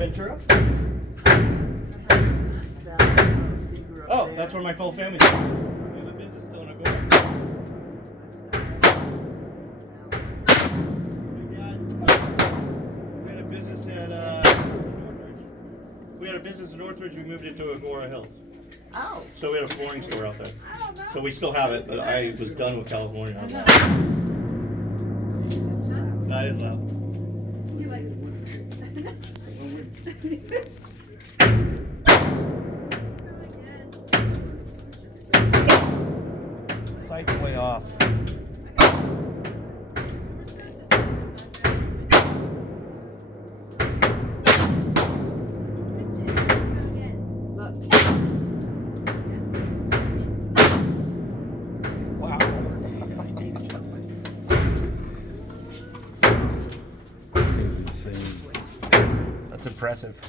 Ventura? Oh, that's where my full family's from. We have a business still in Agora. We had a business at Northridge. We had a business in Northridge. We moved it to Agora Hills. Oh. So we had a flooring store out there. So we still have it, but I was done with California. That is loud. Sight's way off. Wow. That is insane. That's impressive.